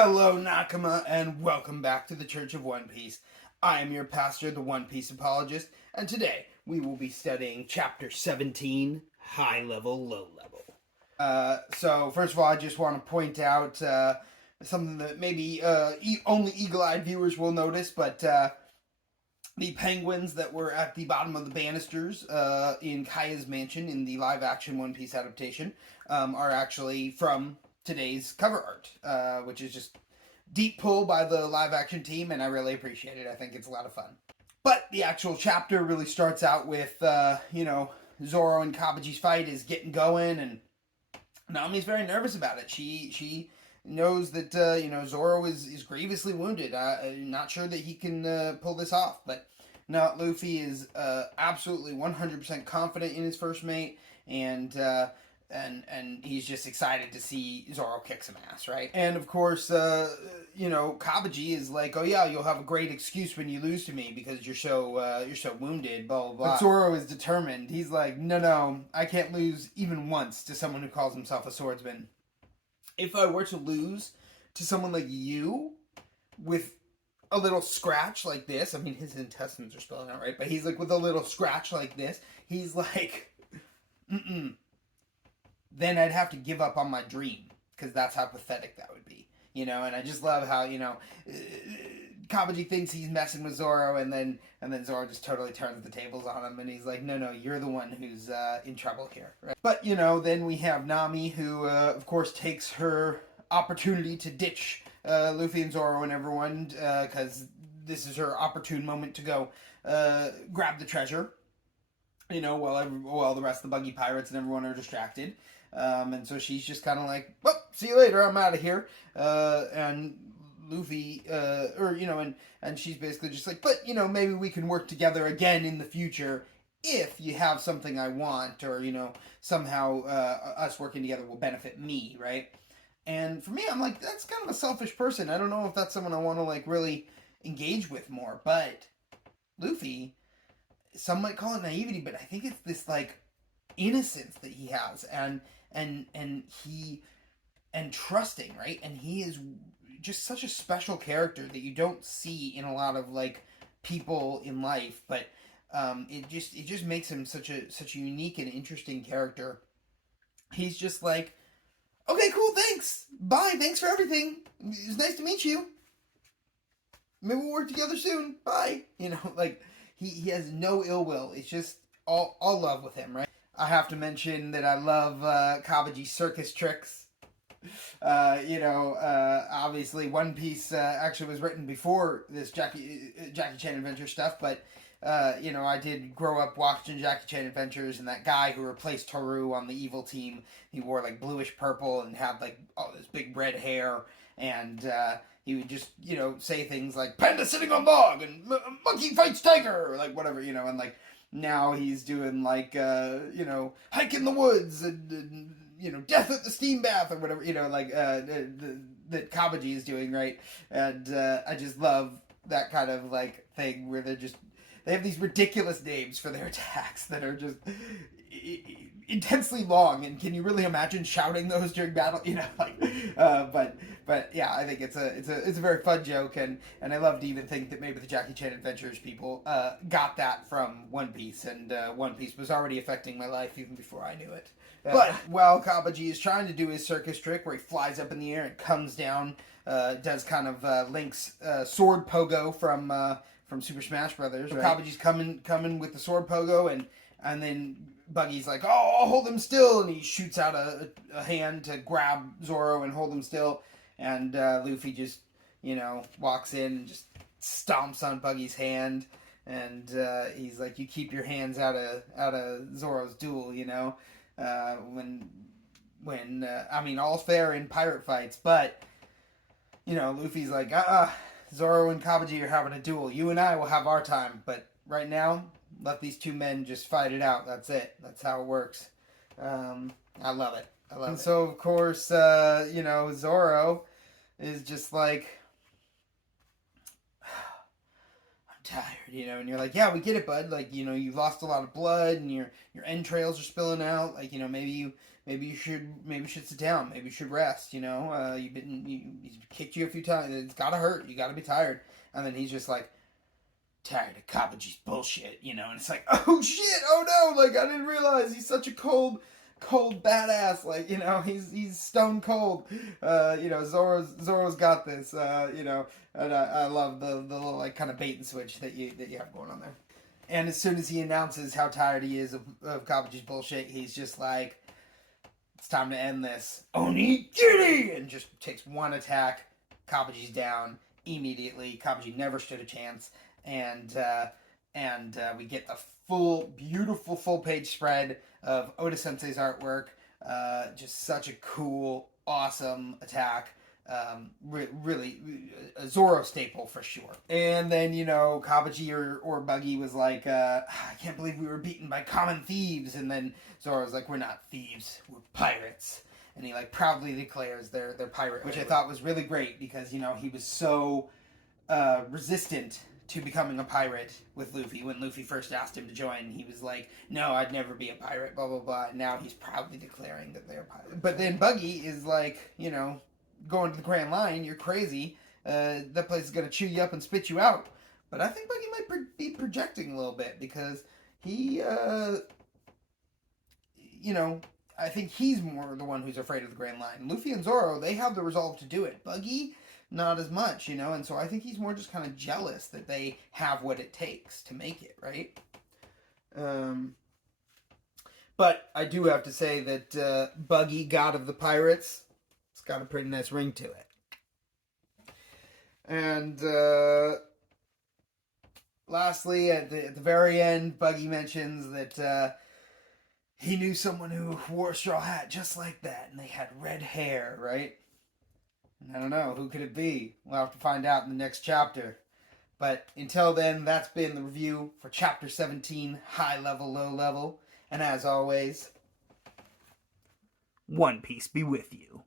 Hello, Nakama, and welcome back to the Church of One Piece. I am your pastor, the One Piece Apologist, and today we will be studying Chapter 17, High Level, Low Level. So first of all, I just want to point out something that maybe only eagle-eyed viewers will notice, but the penguins that were at the bottom of the banisters in Kaya's mansion in the live-action One Piece adaptation are actually from today's cover art, which is just deep pull by the live-action team, and I really appreciate it. I think it's a lot of fun. But the actual chapter really starts out with, Zoro and Kabaji's fight is getting going, and Nami's very nervous about it. She knows that Zoro is grievously wounded. Not sure that he can pull this off, but no, Luffy is absolutely 100% confident in his first mate, and he's just excited to see Zoro kick some ass, right? And of course, Kabaji is like, oh yeah, you'll have a great excuse when you lose to me because you're so wounded, blah blah blah. But Zoro is determined. He's like, no, I can't lose even once to someone who calls himself a swordsman. If I were to lose to someone like you with a little scratch like this, I mean, his intestines are spilling out, right? But he's like, with a little scratch like this, he's like, then I'd have to give up on my dream, because that's how pathetic that would be, And I just love how, Kabaji thinks he's messing with Zoro, and then Zoro just totally turns the tables on him, and he's like, no, you're the one who's in trouble here, right? But, then we have Nami, who, of course, takes her opportunity to ditch Luffy and Zoro and everyone, because this is her opportune moment to go grab the treasure, while the rest of the Buggy pirates and everyone are distracted. And so she's just kind of like, well, see you later, I'm out of here. And Luffy, and she's basically just like, but, maybe we can work together again in the future if you have something I want, or, somehow us working together will benefit me, right? And for me, I'm like, that's kind of a selfish person. I don't know if that's someone I want to, like, really engage with more. But Luffy, some might call it naivety, but I think it's this, like, innocence that he has, and trusting, right? And he is just such a special character that you don't see in a lot of, like, people in life, but it just makes him such a unique and interesting character. He's just like, okay, cool, thanks, bye, thanks for everything, it's nice to meet you, maybe we'll work together soon, bye. Like, he has no ill will. It's just all love with him, right? I have to mention that I love Kabaji's circus tricks. Obviously One Piece actually was written before this Jackie Chan Adventure stuff, but I did grow up watching Jackie Chan Adventures, and that guy who replaced Toru on the evil team, he wore like bluish purple and had like all this big red hair, and he would just, say things like "Panda sitting on log" and "Monkey fights tiger," or like whatever, and like now he's doing like hike in the woods and death at the steam bath or whatever, that Kabaji is doing, right? And I just love that kind of like thing where they have these ridiculous names for their attacks that are just intensely long, and can you really imagine shouting those during battle? But yeah, I think it's a very fun joke, and I love to even think that maybe the Jackie Chan Adventures people got that from One Piece, and One Piece was already affecting my life even before I knew it. But while Kabaji is trying to do his circus trick where he flies up in the air and comes down, does kind of Link's sword pogo from Super Smash Brothers. Right. Kabaji's coming with the sword pogo, and then Buggy's like, oh, I'll hold him still, and he shoots out a hand to grab Zoro and hold him still, and Luffy just, walks in and just stomps on Buggy's hand, and he's like, you keep your hands out of Zoro's duel, when I mean, all's fair in pirate fights, but, Luffy's like, Zoro and Kabaji are having a duel, you and I will have our time, but right now, let these two men just fight it out. That's it. That's how it works. I love it. And so, of course, Zoro is just like, I'm tired, and you're like, yeah, we get it, bud. Like, you've lost a lot of blood, and your entrails are spilling out. Like, maybe maybe you should sit down. Maybe you should rest. You know, he's kicked you a few times. It's gotta hurt. You gotta be tired. And then he's just like, tired of Kabaji's bullshit, you know, and it's like, oh shit, oh no, like I didn't realize he's such a cold badass, like, you know, he's stone cold, you know, Zoro's got this, you know, and I love the little like kind of bait and switch that you have going on there. And as soon as he announces how tired he is of Kabaji's bullshit, he's just like, it's time to end this, Onigiri, and just takes one attack. Kabaji's down immediately. Kabaji never stood a chance. And we get the beautiful full page spread of Oda Sensei's artwork. Just such a cool, awesome attack. Really a Zoro staple for sure. And then, you know, Kabaji or Buggy was like, I can't believe we were beaten by common thieves. And then Zoro's like, we're not thieves, we're pirates. And he like proudly declares they're pirate, which I thought was really great because, you know, he was so resistant to becoming a pirate with Luffy. When Luffy first asked him to join, he was like, no, I'd never be a pirate, blah, blah, blah. And now he's proudly declaring that they're pirates. But then Buggy is like, you know, going to the Grand Line, you're crazy. That place is going to chew you up and spit you out. But I think Buggy might be projecting a little bit because he, you know, I think he's more the one who's afraid of the Grand Line. Luffy and Zoro, they have the resolve to do it. Buggy, not as much, you know, and so I think he's more just kind of jealous that they have what it takes to make it, right? But I do have to say that Buggy, God of the Pirates, it's got a pretty nice ring to it. And lastly, at the very end, Buggy mentions that he knew someone who wore a straw hat just like that, and they had red hair, right? I don't know, who could it be? We'll have to find out in the next chapter. But until then, that's been the review for Chapter 17, High Level, Low Level. And as always, One Piece be with you.